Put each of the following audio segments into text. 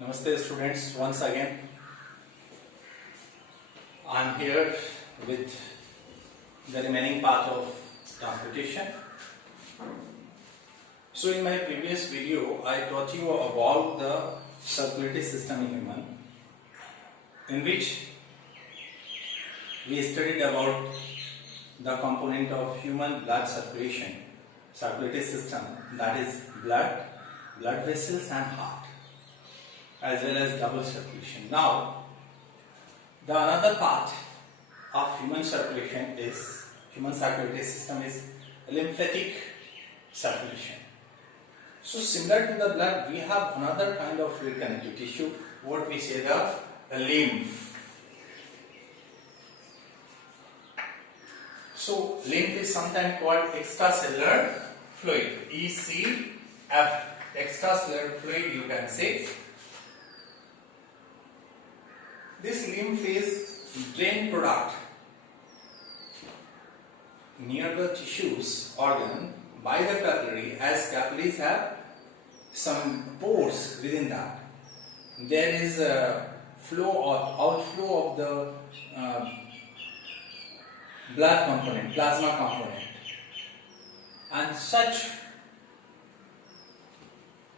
Namaste students, once again I am here with the remaining part of transportation. So in my previous video I taught you about the circulatory system in human, in which we studied about the component of human blood circulatory system, that is blood vessels and heart, as well as double circulation. Now, the another part of human circulatory system is lymphatic circulation. So similar to the blood, we have another kind of fluid connective tissue, what we say the lymph. So lymph is sometimes called extracellular fluid, ECF, extracellular fluid you can say. This lymph is drain product near the tissues organ by the capillary, as capillaries have some pores within that. There is a flow or outflow of the blood component, plasma component, and such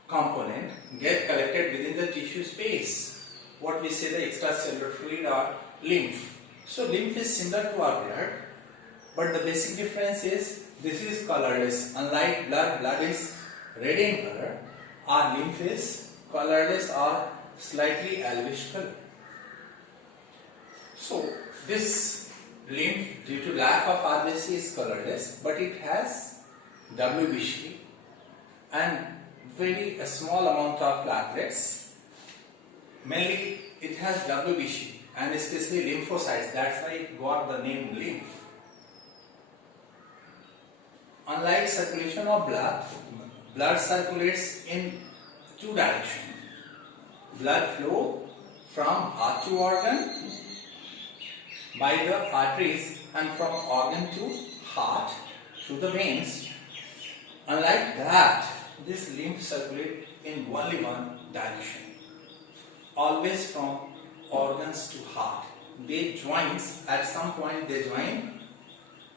component get collected within the tissue space, what we say the extracellular fluid or lymph. So lymph is similar to our blood, but the basic difference is this is colorless. Unlike blood is red in color, our lymph is colorless or slightly yellowish color. So this lymph, due to lack of RBC, is colorless, but it has WBC and very small amount of platelets. Mainly it has WBC and especially lymphocytes, that's why it got the name lymph. Unlike circulation of blood circulates in two directions. Blood flow from heart to organ by the arteries and from organ to heart through the veins. Unlike that, this lymph circulates in only one direction, always from organs to heart. They join, at some point they join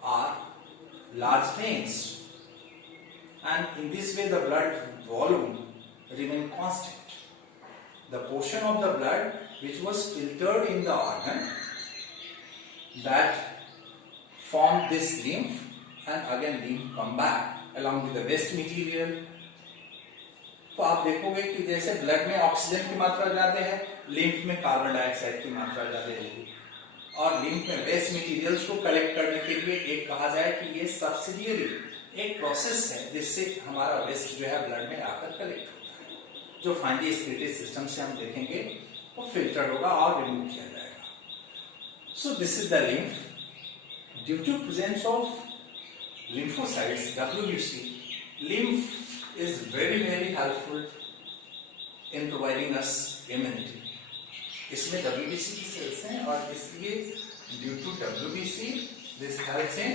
our large veins, and in this way the blood volume remains constant. The portion of the blood which was filtered in the organ that formed this lymph, and again lymph come back along with the waste material. तो आप देखोगे कि जैसे blood में oxygen की मात्रा ज्यादा है, लिम्फ में कार्बन डाइऑक्साइड की मात्रा ज्यादा होगी, और लिम्फ में वेस्ट मटेरियल्स को कलेक्ट करने के लिए एक कहा जाए कि ये सब्सिडियरी एक प्रोसेस है जिससे हमारा वेस्ट जो है ब्लड में आकर कलेक्ट होता है, जो फाइनली स्क्रीटेज सिस्टम से हम देखेंगे वो फिल्टर होगा और रिमूव किया जाएगा. So this is the lymph. Due to presence of lymphocytes, WBC, lymph is very helpful in providing us immunity. इसमें WBC की सेल्स हैं और इसलिए due to WBC this helps in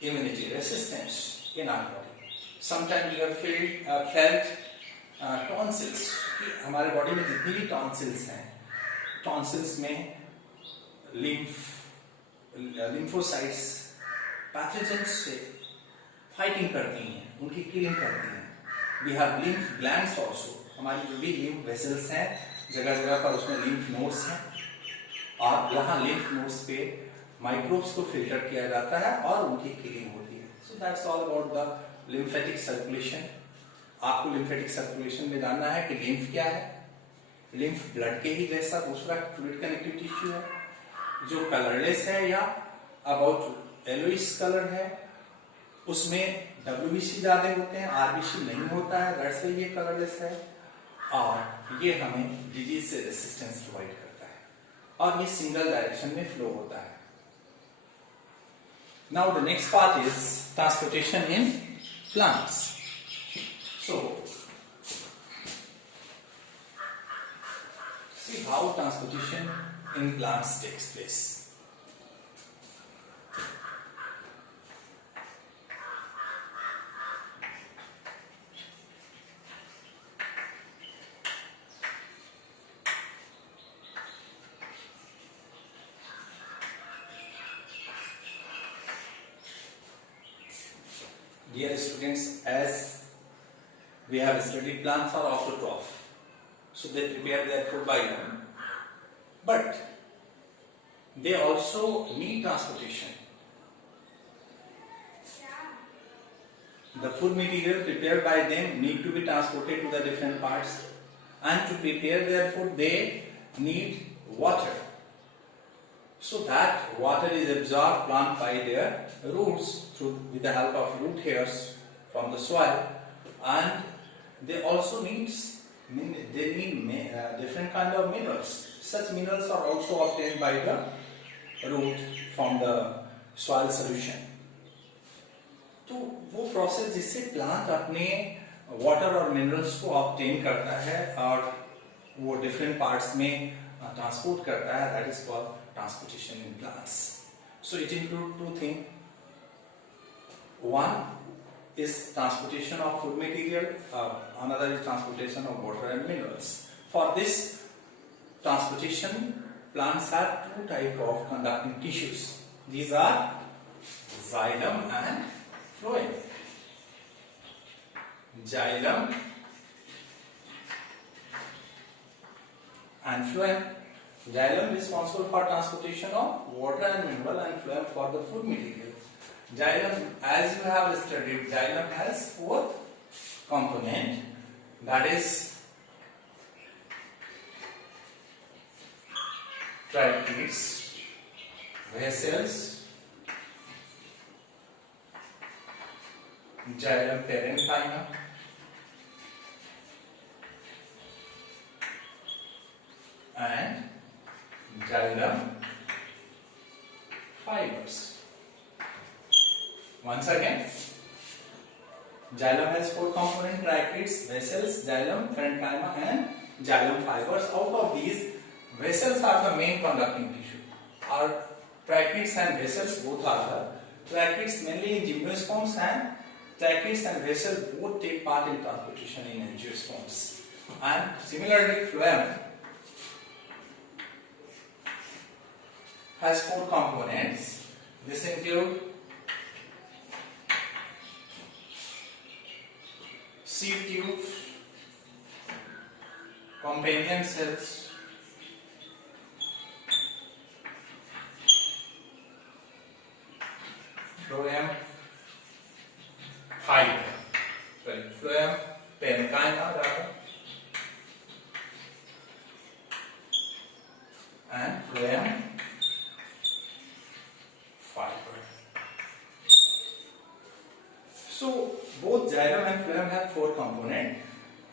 immunity resistance in our body. Sometimes we have felt tonsils. हमारे body में जितनी भी tonsils हैं, टॉन्सिल्स में lymphocytes पैथोजेंस से फाइटिंग करती हैं, उनकी किलिंग करती हैं. We have lymph glands also. हमारी जो भी लिम्फ वेसल्स हैं जगह जगह पर उसमें लिम्फ नोड्स हैं, और यहाँ लिम्फ नोड्स पे माइक्रोब्स को फिल्टर किया जाता है और उनकी किलिंग होती है. So that's all about the lymphatic circulation. आपको लिम्फेटिक सर्कुलेशन में जानना है कि लिम्फ क्या है. लिम्फ ब्लड के ही जैसा दूसरा फ्लूइड कनेक्टिव टिश्यू है जो कलरलेस है या अबाउट येलोइश कलर है. उसमें WBC ज्यादा होते हैं, RBC नहीं होता है, दैट्स व्हाई ये कलरलेस है, और ये हमें डिजीज से रेसिस्टेंस प्रोवाइड करता है, और ये सिंगल डायरेक्शन में फ्लो होता है. Now the next part is transportation in plants. So see how transportation in plants takes place. Dear students, as we have studied, plants are autotroph, so they prepare their food by them, but they also need transportation. The food material prepared by them need to be transported to the different parts, and to prepare their food they need water. So that water is absorbed plant by their roots with the help of root hairs from the soil, and they also need different kind of minerals. Such minerals are also obtained by the root from the soil solution. तो वो process जिससे plant अपने water और minerals को obtain करता है और वो डिफरेंट पार्ट्स में ट्रांसपोर्ट करता है, that is called transportation in plants. So it include to thing. One is transportation of food material, another is transportation of water and minerals. For this transportation, plants have two types of conducting tissues. These are xylem and phloem. Xylem and phloem. Xylem responsible for transportation of water and mineral, and phloem for the food material. Xylem, as you have studied, xylem has four components, that is tracheids, vessels, xylem parenchyma, and xylem fibers. Once again, xylem has four components: tracheids, vessels, xylem parenchyma, and xylem fibers. Out of these, vessels are the main conducting tissue. Our tracheids and vessels both are the tracheids mainly in gymnosperms, and tracheids and vessels both take part in transportation in angiosperms. And similarly, phloem has four components. This include seed tubes, companion cells, phloem parenchyma rather, and phloem fiber. So both xylem and phloem have four components.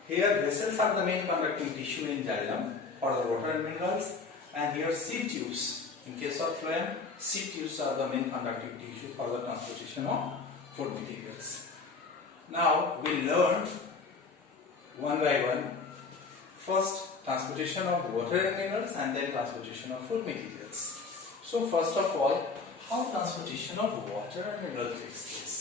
Here vessels are the main conducting tissue in xylem for the water and minerals, and here seed tubes. In case of phloem, seed tubes are the main conducting tissue for the transportation of food materials. Now we learn one by one. First, transportation of water and minerals, and then transportation of food materials. So first of all, how transportation of water and minerals takes place?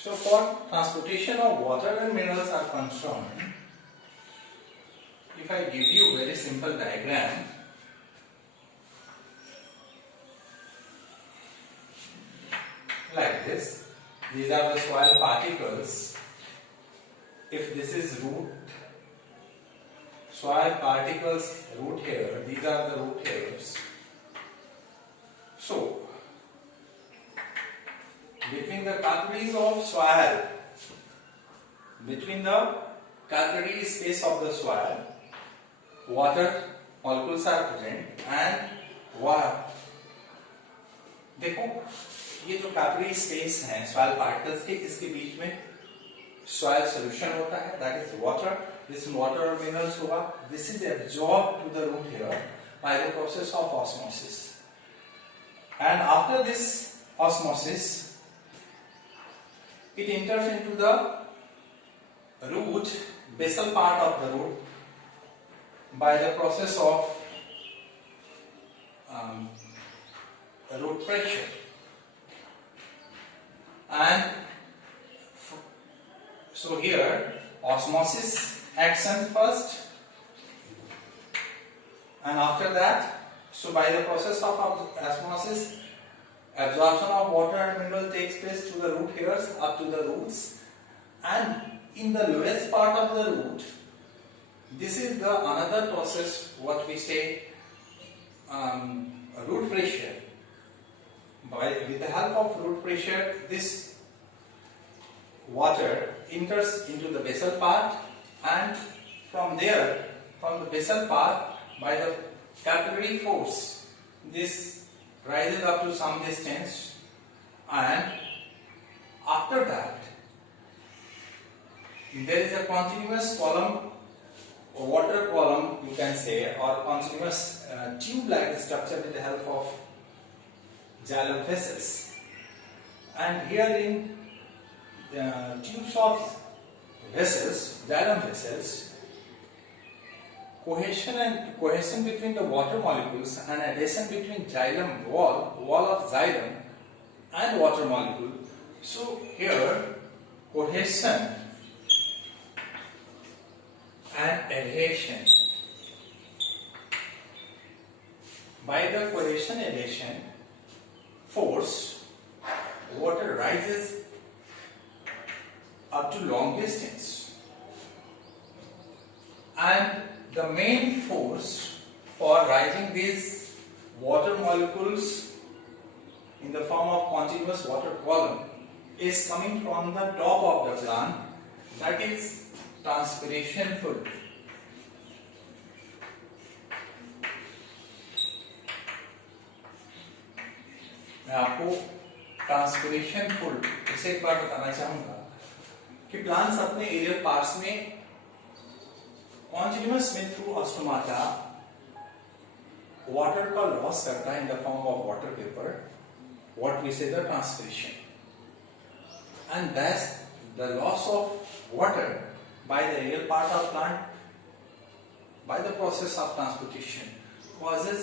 So for transportation of water and minerals are concerned, if I give you a very simple diagram, like this, these are the soil particles. If this is root, soil particles, root hair, these are the root hairs. So between the calcareous of soil, between the calcareous space of the soil, water molecules are present, and देखो ये जो calcareous space है soil particles के, इसके बीच में soil solution होता है, that is water. This water or minerals होगा, this is absorbed to the root hair by the process of osmosis, and after this osmosis it enters into the root, basal part of the root, by the process of root pressure, and so here osmosis action first, and after that, so by the process of osmosis, absorption of water and mineral takes place to the root hairs up to the roots, and in the lowest part of the root, this is the another process what we say root pressure. With the help of root pressure, this water enters into the basal part, and from there, from the basal part, by the capillary force, this rises up to some distance, and after that, there is a continuous column, or water column you can say, or continuous tube-like structure with the help of xylem vessels. And here in tubes of vessels, xylem vessels, cohesion between the water molecules and adhesion between xylem wall of xylem and water molecule. So here cohesion and adhesion. By the cohesion adhesion force, water rises up to long distance, and the main force for rising these water molecules in the form of continuous water column is coming from the top of the plant, that is transpiration fluid. मैं आपको transpiration full इसे एक बार बताना चाहूंगा कि plants अपने aerial parts में continuous में थ्रू ऑस्टोमाटा वाटर का लॉस करता है in the form of water vapour, what we say the transpiration, and that's the loss of water by the aerial part of plant by the process of transportation causes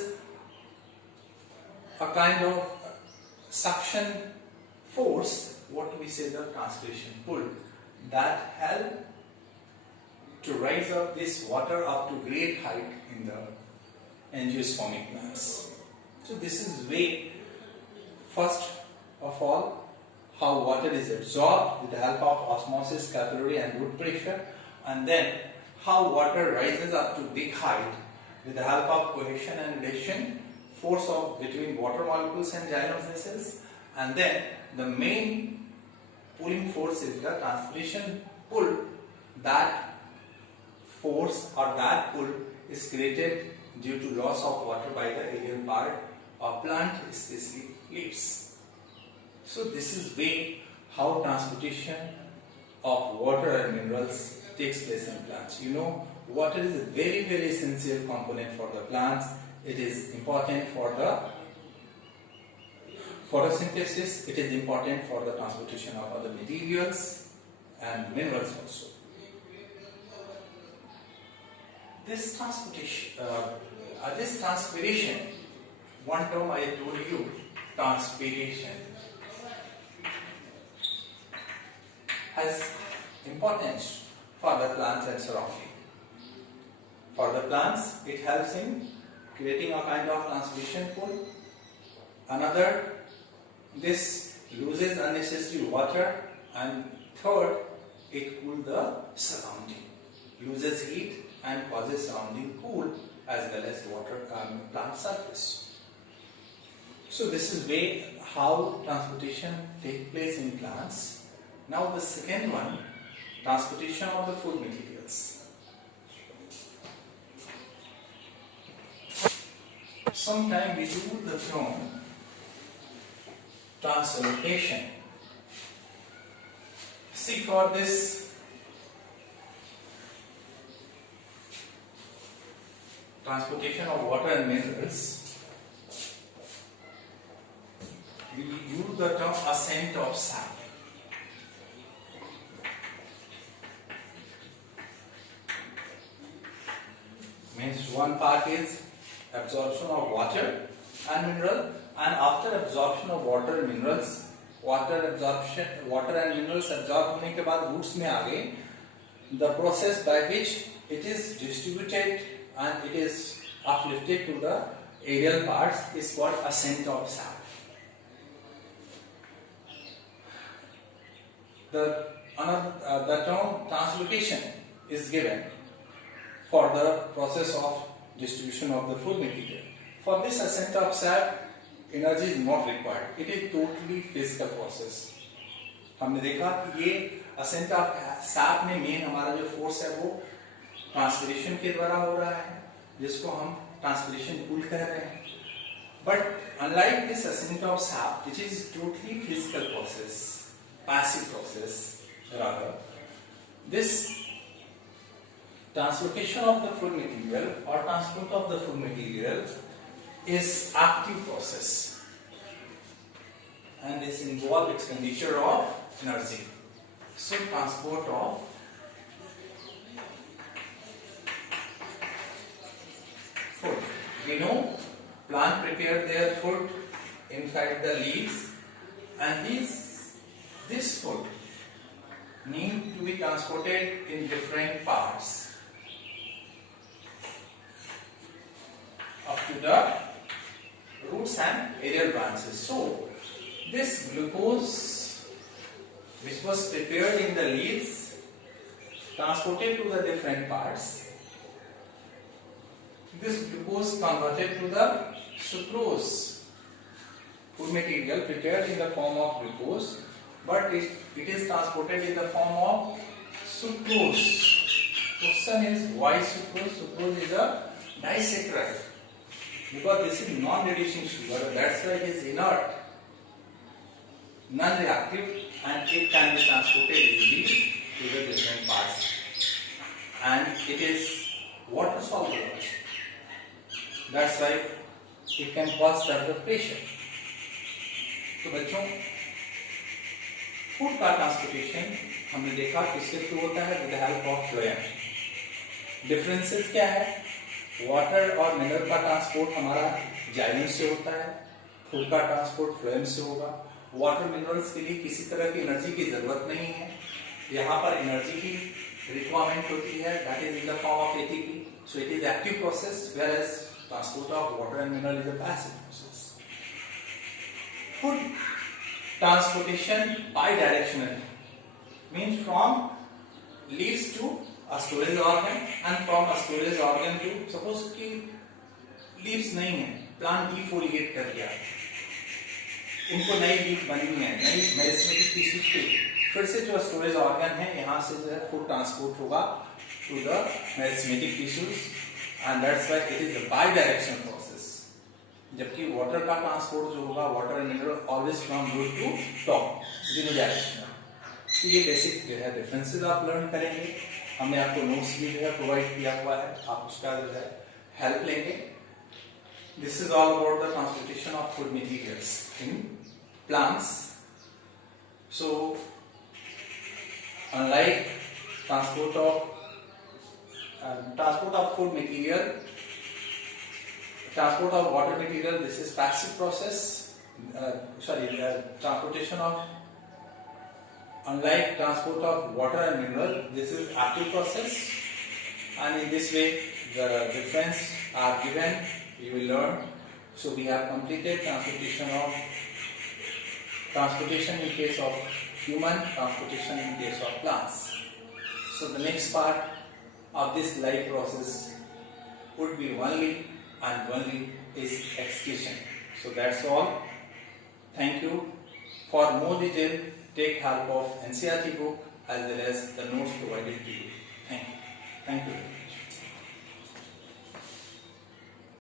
a kind of suction force, what we say the transpiration pull, that help to raise up this water up to great height in the angiospermic plants. So this is way first of all how water is absorbed with the help of osmosis, capillary and root pressure, and then how water rises up to big height with the help of cohesion and adhesion force of between water molecules and xylem vessels, and then the main pulling force is the transpiration pull. That force or that pull is created due to loss of water by the aerial part of plant, especially leaves. So this is way how transportation of water and minerals takes place in plants. You know, water is a very essential component for the plants. It is important for the photosynthesis. It is important for the transportation of other materials and minerals also. This transpiration, one term I told you, transpiration, has importance for the plants and surrounding. For the plants, it helps in creating a kind of transpiration pool. Another, this loses unnecessary water, and third, it cools the surrounding, loses heat and causes surrounding cool as well as water plant surface. So this is way how transportation takes place in plants. Now the second one, transportation of the food materials. Sometimes we use the term translocation. See, for this transportation of water and minerals, we use the term ascent of sap. Means one part is absorption of water and mineral, and after absorption of water and minerals, water and minerals absorb होने के बाद roots में आ गए, the process by which it is distributed and it is uplifted to the aerial parts is called ascent of sap. The term translocation is given for the process of distribution of the fluid material. For this ascent of sap, energy is not required. It is totally physical process. हमने देखा कि ये ascent of sap में main हमारा जो force है वो transpiration के द्वारा हो रहा है, जिसको हम ट्रांसपिरेशन पुल कह रहे हैं. But unlike this ascent of sap, which is totally physical process, passive process rather, this translocation of the fluid material or transport of the fluid material is active process, and this involves expenditure of energy. So transport of food. We know plant prepare their food inside the leaves, and this food need to be transported in different parts up to the roots and aerial branches. So this glucose which was prepared in the leaves transported to the different parts. This glucose converted to the sucrose, food material prepared in the form of glucose, but it is transported in the form of sucrose. Question is, why sucrose? Sucrose is a disaccharide, because this is non-reducing sugar, that's why it is inert, non-reactive, and it can be transported easily to the different parts, and it is water soluble, that's why it can cause transpiration. तो बच्चों, food का transportation हमने देखा किसके through होता है, with the help of phloem. Differences क्या है? वाटर और मिनरल का ट्रांसपोर्ट हमारा जाइलम से होता है, फूड का ट्रांसपोर्ट फ्लोएम से होगा. वाटर मिनरल्स के लिए किसी तरह की एनर्जी की जरूरत नहीं है, यहाँ पर एनर्जी की रिक्वायरमेंट होती है, that is in the form of ATP. So it is active process, whereas transport of water and mineral is a passive process. Food transportation bidirectional means from leaves to a storage organ and from a storage organ to, suppose कि leaves नहीं है, plant defoliate कर दिया, उनको नई leaf बनी है, नई मेरिस्टेमेटिक टिश्यूज की, फिर से जो स्टोरेज ऑर्गन है यहाँ से जो है फूड ट्रांसपोर्ट होगा to the meristematic tissues, and that's why it is a bidirectional process. जबकि वाटर का ट्रांसपोर्ट जो होगा, water and mineral always from root to top, unidirectional. तो ये बेसिक जो है डिफरेंसेस आप लर्न करेंगे. हमने आपको नोट्स भी जो है प्रोवाइड किया हुआ है, आप उसका जो है हेल्प लेंगे. This is all about the transportation of food materials in plants. So, unlike transport of food material, transport of water material, this is passive process. Transportation of, unlike transport of water and mineral, this is active process. And in this way, the difference are given. You will learn. So we have completed transportation in case of human, transportation in case of plants. So the next part of this life process would be only and only is excretion. So that's all. Thank you. For more detail, take help of NCERT book as well as the notes provided to you. Thank you.